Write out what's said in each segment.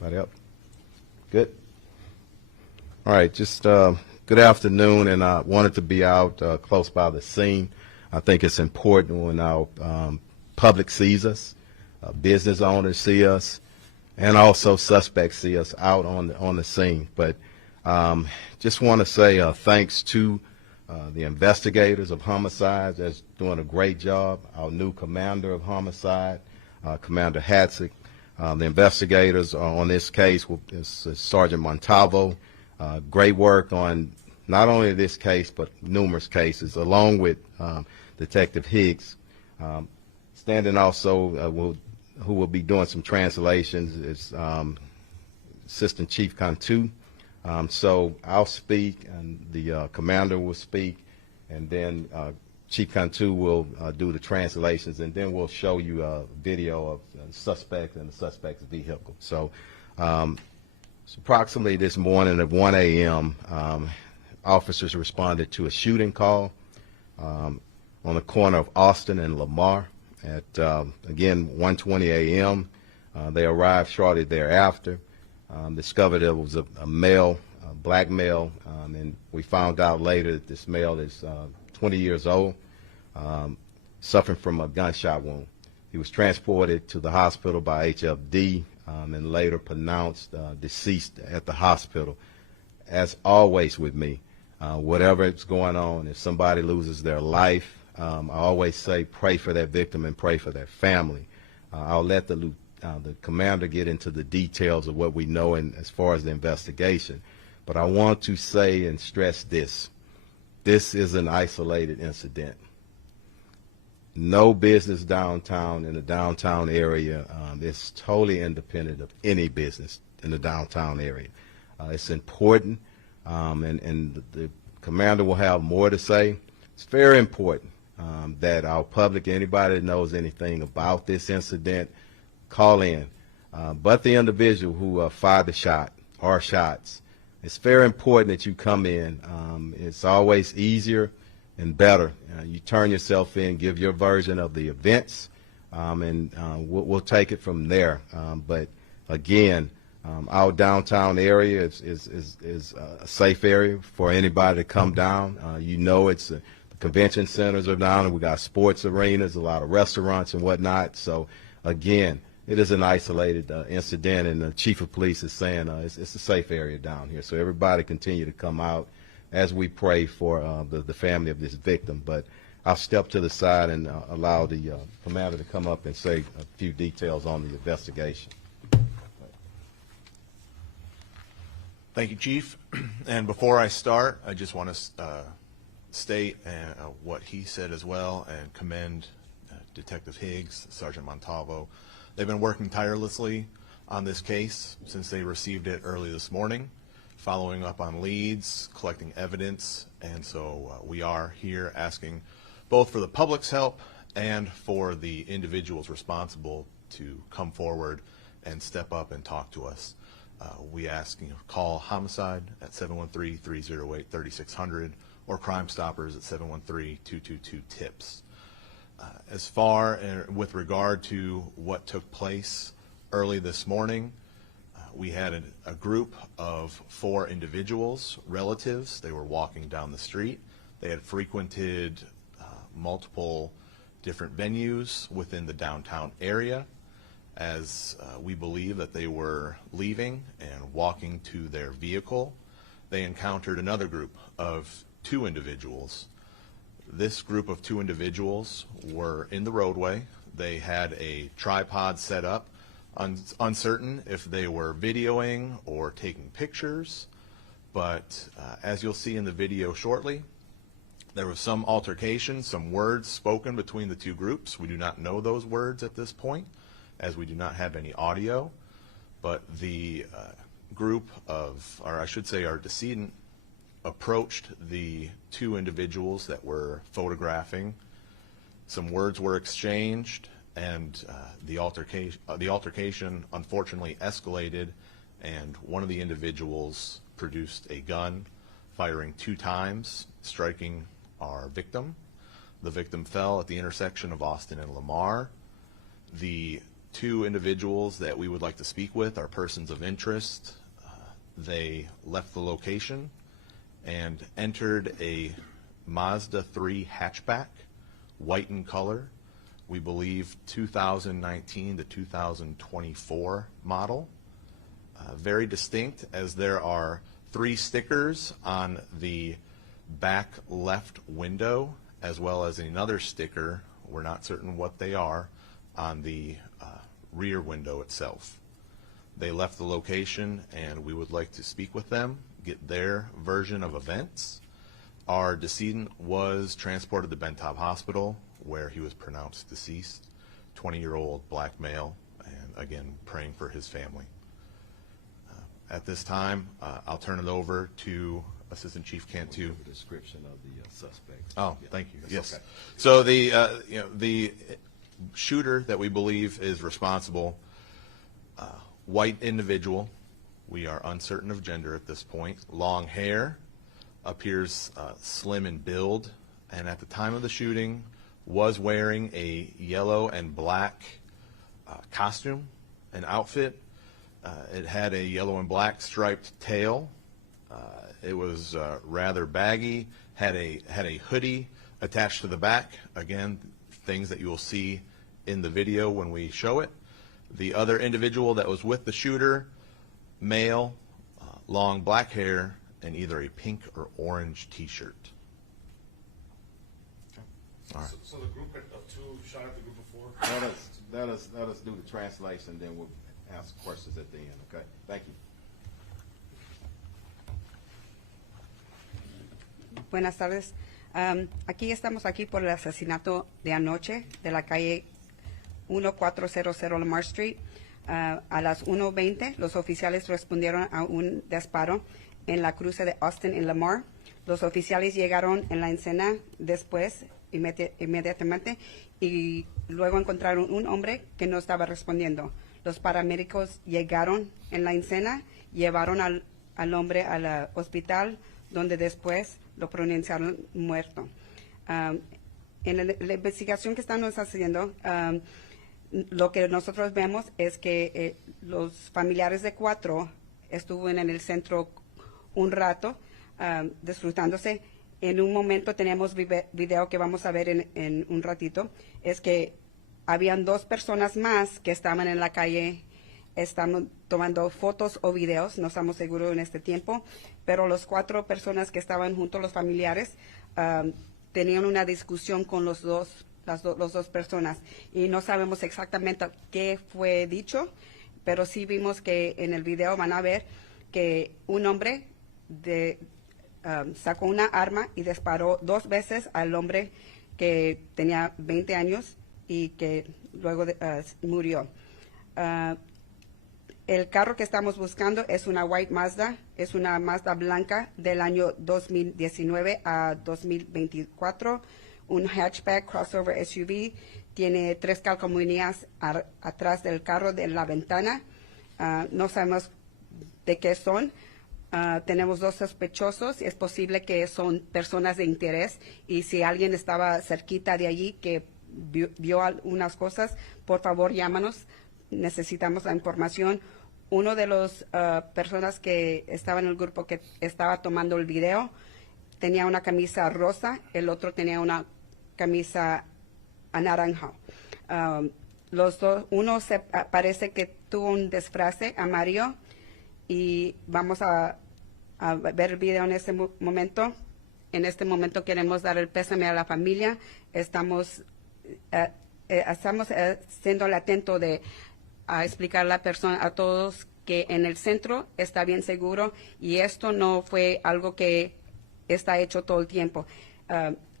Anybody up? Good. All right, just good afternoon, and I wanted to be out close by the scene. I think it's important when our public sees us, business owners see us, and also suspects see us out on the scene. But just want to say thanks to the investigators of homicides that's doing a great job, our new commander of homicide, Commander Hatzick. The investigators on this case is Sergeant Montalvo. Great work on not only this case but numerous cases, along with Detective Higgs. Standing also who will be doing some translations is Assistant Chief Cantu. So I'll speak, and the commander will speak, and then Chief Cantu will do the translations, and then we'll show you a video of the suspect and the suspect's vehicle. So approximately this morning at 1 a.m., officers responded to a shooting call on the corner of Austin and Lamar at, again, 1:20 a.m. They arrived shortly thereafter, discovered it was a male, a black male, and we found out later that this male is 20 years old, suffering from a gunshot wound. He was transported to the hospital by HFD and later pronounced deceased at the hospital. As always with me, whatever is going on, if somebody loses their life, I always say pray for that victim and pray for their family. I'll let the commander get into the details of what we know as far as the investigation. But I want to say and stress this. This is an isolated incident. No business downtown in the downtown area is totally independent of any business in the downtown area. It's important, and the commander will have more to say. It's very important that our public, anybody that knows anything about this incident, call in. But the individual who fired the shot or shots, it's very important that you come in. It's always easier and better. You turn yourself in, give your version of the events, and we'll take it from there. But again, our downtown area is a safe area for anybody to come down. You know, it's the convention centers are down, and we got sports arenas, a lot of restaurants and whatnot. So again, it is an isolated incident, and the chief of police is saying it's a safe area down here. So everybody continue to come out as we pray for the family of this victim. But I'll step to the side and allow the commander to come up and say a few details on the investigation. Thank you, Chief. And before I start, I just want to state what he said as well and commend Detective Higgs, Sergeant Montalvo. They've been working tirelessly on this case since they received it early this morning, following up on leads, collecting evidence, and so we are here asking both for the public's help and for the individuals responsible to come forward and step up and talk to us. We ask, call homicide at 713-308-3600 or Crime Stoppers at 713-222-TIPS. As far with regard to what took place early this morning, we had a group of 4 individuals, relatives. They were walking down the street. They had frequented multiple different venues within the downtown area. As we believe that they were leaving and walking to their vehicle, they encountered another group of 2 individuals. This group of 2 individuals were in the roadway. They had a tripod set up, uncertain if they were videoing or taking pictures, but as you'll see in the video shortly, there was some altercation, some words spoken between the 2 groups. We do not know those words at this point, as we do not have any audio, but the group of, or I should say our decedent, approached the 2 individuals that were photographing. Some words were exchanged, and the altercation unfortunately escalated, and one of the individuals produced a gun, firing 2 times, striking our victim. The victim fell at the intersection of Austin and Lamar. The two individuals that we would like to speak with are persons of interest. They left the location and entered a Mazda 3 hatchback, white in color. We believe 2019 to 2024 model. Very distinct, as there are 3 stickers on the back left window, as well as another sticker, we're not certain what they are, on the rear window itself. They left the location, and we would like to speak with them, get their version of events. Our decedent was transported to Bentop Hospital, where he was pronounced deceased, 20-year-old black male, and again, praying for his family. At this time, I'll turn it over to Assistant Chief Cantu. Description of the suspect. Oh, Yeah, thank you. that's Yes. okay. So the shooter that we believe is responsible, white individual. We are uncertain of gender at this point. Long hair, appears slim in build, and at the time of the shooting was wearing a yellow and black costume, an outfit. It had a yellow and black striped tail. It was rather baggy, had a hoodie attached to the back. Again, things that you will see in the video when we show it. The other individual that was with the shooter, male, long black hair, and either a pink or orange T-shirt. All right. So the group of two shot at the group of four? Let us do the translation, then we'll ask questions at the end, okay? Thank you. Buenas tardes. Estamos aquí por el asesinato de anoche de la calle 1400 Lamar Street. A las 1:20 los oficiales respondieron a un disparo en la cruce de Austin y Lamar. Los oficiales llegaron en la escena después, inmediatamente, y luego encontraron un hombre que no estaba respondiendo. Los paramédicos llegaron en la escena, llevaron al hombre al hospital, donde después lo pronunciaron muerto. En la investigación que estamos haciendo, lo que nosotros vemos es que los familiares de 4 estuvieron en el centro un rato, disfrutándose. En un momento tenemos video que vamos a ver en un ratito, es que habían 2 personas más que estaban en la calle, estaban tomando fotos o videos, no estamos seguros en este tiempo, pero los 4 personas que estaban junto a los familiares tenían una discusión con las dos personas, y no sabemos exactamente qué fue dicho, pero sí vimos que en el video van a ver que un hombre sacó una arma y disparó 2 veces al hombre que tenía 20 años y que luego murió. El carro que estamos buscando es una White Mazda, es una Mazda blanca del año 2019 a 2024, un hatchback crossover SUV, tiene 3 calcomanías atrás del carro de la ventana. No sabemos de qué son. Tenemos 2 sospechosos, es posible que son personas de interés, y si alguien estaba cerquita de allí que vio algunas cosas, por favor llámanos, necesitamos la información. Uno de las personas que estaba en el grupo que estaba tomando el video tenía una camisa rosa, el otro tenía una camisa anaranjada. Los dos, uno parece que tuvo un disfraz amarillo, y vamos a ver el video en este momento. En este momento queremos dar el pésame a la familia. Estamos siendo atento a explicar a la persona, a todos, que en el centro está bien seguro, y esto no fue algo que está hecho todo el tiempo.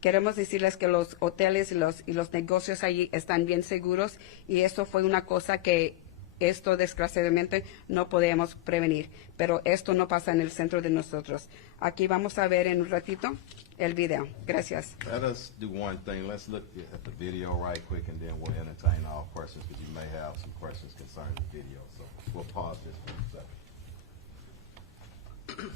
Queremos decirles que los hoteles y los negocios allí están bien seguros, y esto fue una cosa que desgraciadamente no podemos prevenir, pero esto no pasa en el centro de nosotros. Aquí vamos a ver en un ratito el video. Gracias. Let us do one thing. Let's look at the video right quick, and then we'll entertain all questions, because you may have some questions concerning the video. So we'll pause this for a second.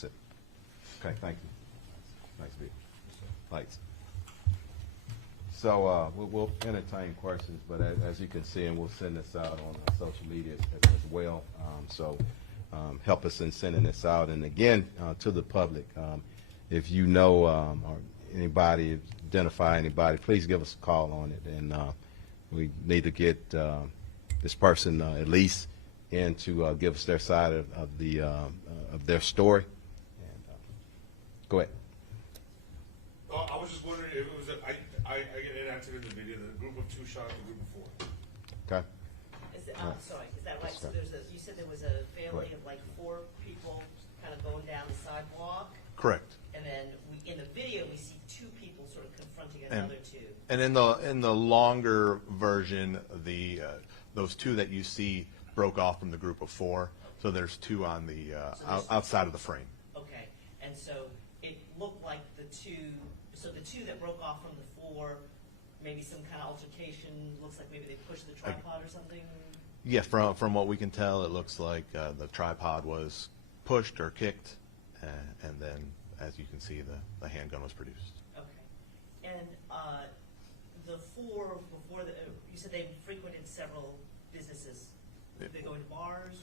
That's it. Okay, thank you. Thanks, Vic. Thanks. So we'll entertain questions, but as you can see, and we'll send this out on social media as well. So help us in sending this out. And again, to the public, if you know or anybody, identify anybody, please give us a call on it. And we need to get this person at least in to give us their side of their story. And go ahead. I was just wondering if it was I get answered in the video, the group of two shot at the group of four. Okay. I'm sorry, is that right? So you said there was a family of like 4 people kind of going down the sidewalk, Correct. and then in the video, we see 2 people sort of confronting And- another 2. And in the longer version, those 2 that you see broke off from the group of 4. So there's 2 on the outside of the frame. Okay, and so it looked like the 2 that broke off from the 4, maybe some kind of altercation, looks like maybe they pushed the tripod or something? Yeah, from what we can tell, it looks like the tripod was pushed or kicked, and then, as you can see, the handgun was produced. Okay, and the 4 before you said they frequented several businesses. Did they go into bars?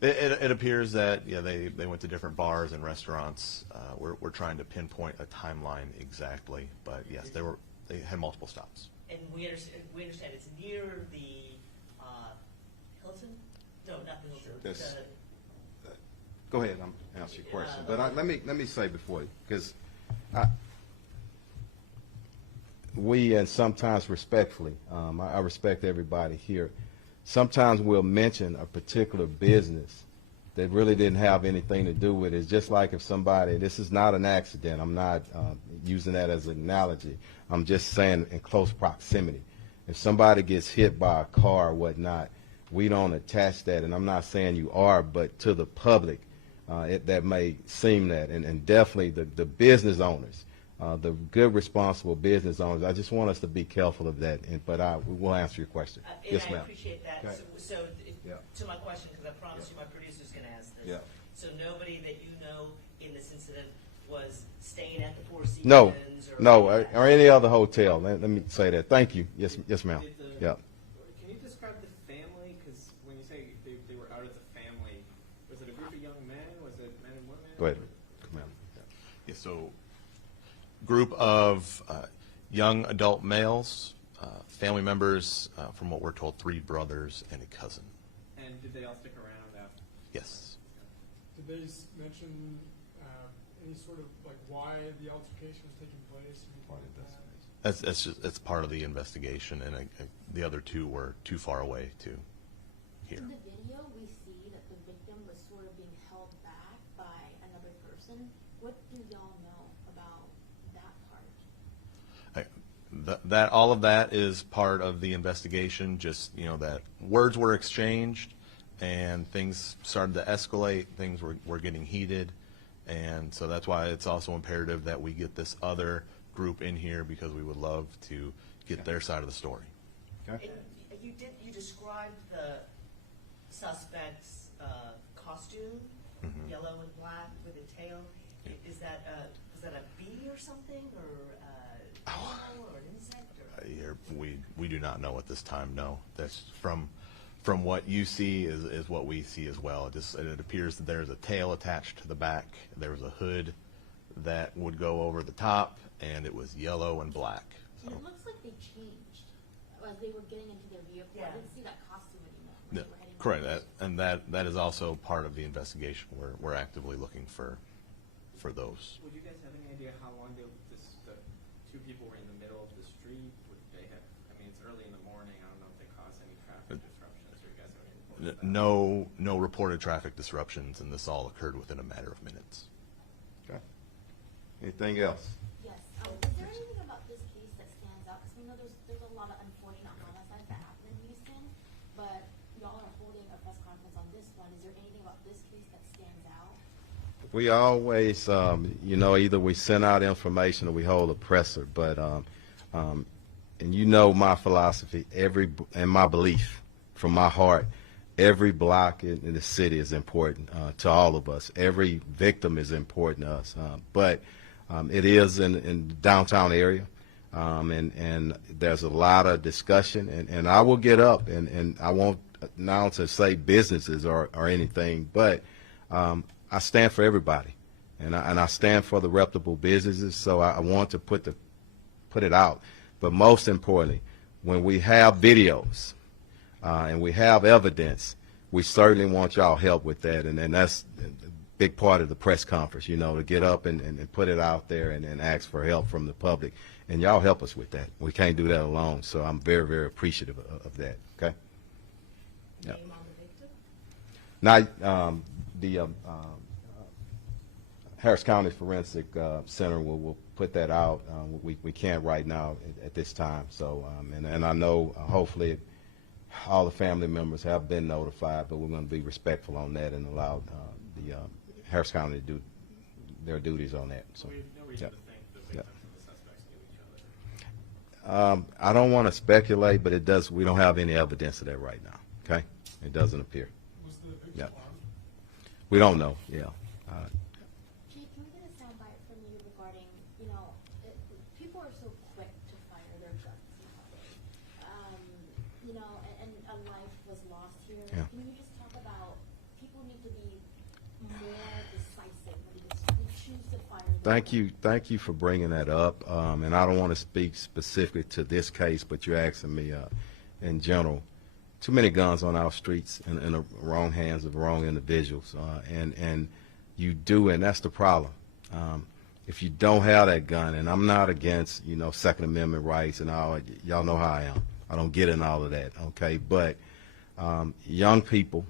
It appears that they went to different bars and restaurants. We're trying to pinpoint a timeline exactly, but yes, they had multiple stops. And we understand it's near the Hilton? No, not the Hilton. Yes. The- Go ahead, I'm answer your question. But let me say before, because we, and sometimes respectfully, I respect everybody here, sometimes we'll mention a particular business that really didn't have anything to do with it. It's just like if somebody, this is not an accident, I'm not using that as an analogy, I'm just saying in close proximity. If somebody gets hit by a car or whatnot, we don't attach that, and I'm not saying you are, but to the public, that may seem that, and definitely the business owners, the good, responsible business owners. I just want us to be careful of that, but we will answer your question. And Yes, I ma'am. appreciate that. Okay. So Yeah. to my question, because I promised you my producer's going to ask this. Yeah. So nobody that you know in this incident was staying at the Four Seasons? No, or no, or any other hotel. Let me say that. Thank you. Yes, ma'am. Did the- Yeah. Can you describe the family? Because when you say they were out as a family, was it a group of young men? Was it men and women? Go ahead. Come on. Yeah, so group of young adult males, family members, from what we're told, 3 brothers and a cousin. And did they all stick around after? Yes. Did they mention any sort of like why the altercation was taking place? It's part of the investigation, and the other 2 were too far away to hear. In the video, we see that the victim was sort of being held back by another person. What do y'all know about that part? All of that is part of the investigation. Just that words were exchanged, and things started to escalate. Things were getting heated, and so that's why it's also imperative that we get this other group in here, because we would love to get their side of the story. Okay. And you described the suspect's costume, yellow and black with a tail. Is that a bee or something, or animal, or an insect? Or? Here, we do not know at this time. No, that's from what you see is what we see as well. It appears that there's a tail attached to the back. There was a hood that would go over the top, and it was yellow and black. And it looks like they changed as they were getting into their vehicle. Yeah. I didn't see that costume anymore. when Yeah, they were heading correct. out. That is also part of the investigation. We're actively looking for those. Would you guys have any idea how long the 2 people were in the middle of the street? Would they have? I mean, it's early in the morning. I don't know if they caused any traffic disruptions. Or you guys have any reports of that? No reported traffic disruptions, and this all occurred within a matter of minutes. Okay. Anything else? Yes. Is there anything about this case that stands out? Because we know there's a lot of unfortunate homicides that happen in Houston, but y'all are holding a press conference on this one. Is there anything about this case that stands out? We always, either we send out information or we hold a presser, but, and my philosophy, and my belief from my heart, every block in the city is important to all of us. Every victim is important to us. But it is in the downtown area, and there's a lot of discussion. And I will get up, and I won't now to say businesses or anything, but I stand for everybody, and I stand for the reputable businesses. So I want to put it out. But most importantly, when we have videos and we have evidence, we certainly want y'all help with that, and that's a big part of the press conference, you know, to get up and put it out there and ask for help from the public. And y'all help us with that. We can't do that alone, so I'm very, very appreciative of that, okay? Yeah. Name on the victim? Now, the Harris County Forensic Center will put that out. We can't right now at this time. So, and I know hopefully all the family members have been notified, but we're going to be respectful on that and allow the Harris County to do their duties on that. So, We have no reason yeah. to think the victims and the suspects knew each other. I don't want to speculate, but it does. We don't have any evidence of that right now. Okay, it doesn't appear. Was the victim Yeah. armed? We don't know. Yeah. Chief, can we get a soundbite from you regarding, you know, people are so quick to fire their guns nowadays. You know, and a life was lost here. Yeah. Can you just talk about people need to be more decisive when they choose to fire their Thank gun? you for bringing that up. And I don't want to speak specifically to this case, but you're asking me in general. Too many guns on our streets in the wrong hands of wrong individuals, and you do, and that's the problem. If you don't have that gun, and I'm not against, you know, Second Amendment rights and all, y'all know how I am. I don't get in all of that, okay? But young people,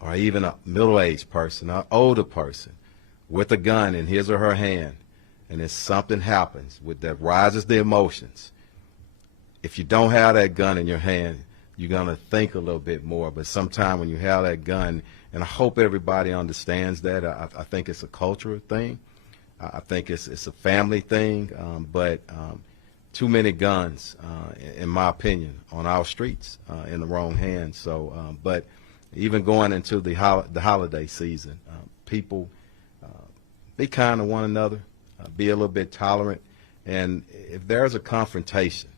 or even a middle-aged person, or older person, with a gun in his or her hand, and if something happens that rises the emotions, if you don't have that gun in your hand, you're going to think a little bit more. But sometime when you have that gun, and I hope everybody understands that, I think it's a cultural thing. I think it's a family thing. But too many guns, in my opinion, on our streets in the wrong hands. So, but even going into the holiday season, people be kind to one another, be a little bit tolerant. And if there's a confrontation,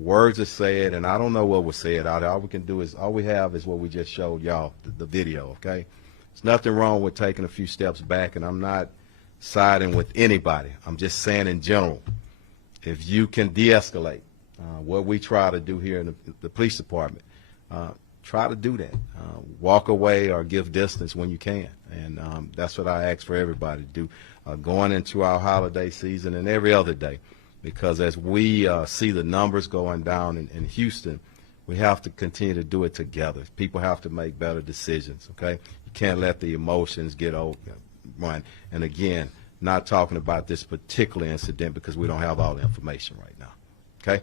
words are said, and I don't know what was said. All we can do is, all we have is what we just showed y'all, the video, okay? There's nothing wrong with taking a few steps back, and I'm not siding with anybody. I'm just saying in general, if you can de-escalate, what we try to do here in the police department, try to do that. Walk away or give distance when you can, and that's what I ask for everybody to do going into our holiday season and every other day. Because as we see the numbers going down in Houston, we have to continue to do it together. People have to make better decisions, okay? You can't let the emotions get run. And again, not talking about this particular incident because we don't have all the information right now, okay?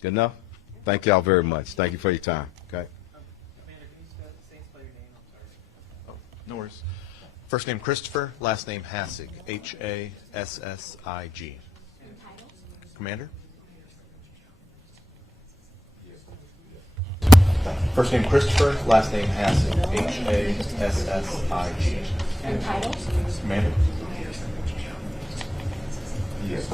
Good enough? Thank y'all very much. Thank you for your time, okay? Amanda, can you spell your name? I'm sorry. Oh, no worries. First name Christopher, last name Hassig, Hassig. And title? Commander? First name Christopher, last name Hassig, Hassig. And title? Commander? Yes.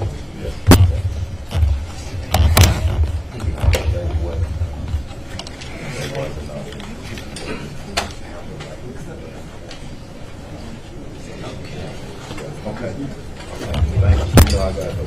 Okay. Thank you. You know I got